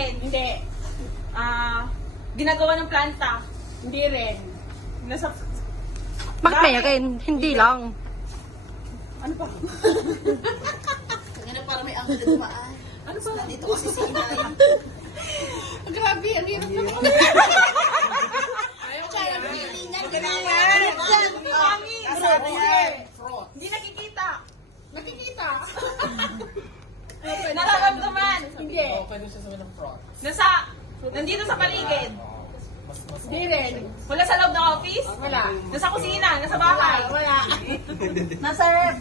Pagkain. Hindi. Ginagawa ng planta. Hindi rin. Nasa... Bakit meron? Hindi lang. Ano pa? Kaya parang may angkol na dumaan. Ano pa? Nandito kasi si Inay. Grabe, ang hirap naman. Kaya ang pilingan, ganyan. Mami! Kasama yan. Hindi nakikita. Nakikita. Nararamdaman. Hindi. Nandito sa paligid. Hindi rin. Wala sa loob ng office. Wala. Nasa kusina, nasa bahay. Wala. Nasa rep.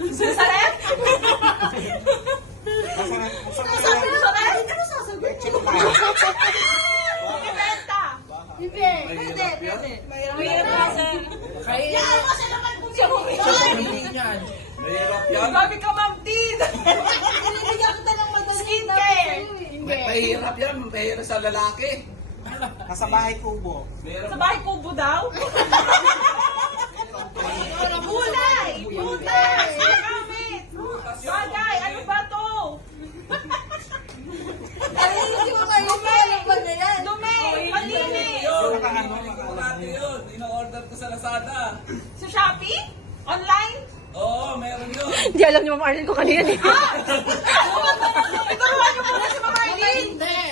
Nasa ref. Nasa ref. Ano sasagot? Nakibenta. Hindi. Pwede, pwede. Mahirap kasi. Yan mo siya naman kung siya Mahirap yan. Grabe ka, Ma'am Tin. Binibigyan kita ng madali. Skincare. Hindi. Mahirap yan. Mahirap sa lalaki. Nasa bahay kubo. Sa bahay kubo daw. Gulay. Butas. Gamit. Bagay. Ano ba to? Hindi mo kayo alam ba na yan? Dumi. Malinis. Dati yun. Ino-order ko sa Lazada. Sa Shopee? Online? Oo, meron yun. Hindi alam ni Ma'am Arlene ko kanina. Ituruan niyo muna si Ma'am Arlene. Hindi.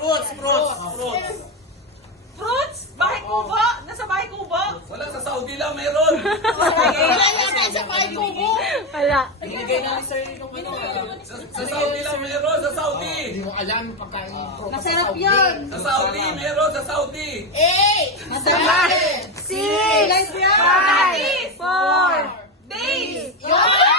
Fruits. Fruits? Bahay kubo? Nasa bahay kubo? Wala, sa Saudi lang meron. Wala yan sa bahay kubo. Wala. Sa Saudi lang meron. Sa Saudi. Masarap yun. Sa Saudi meron. Sa Saudi. Masarap. 6, 5, 4, Days! Yun!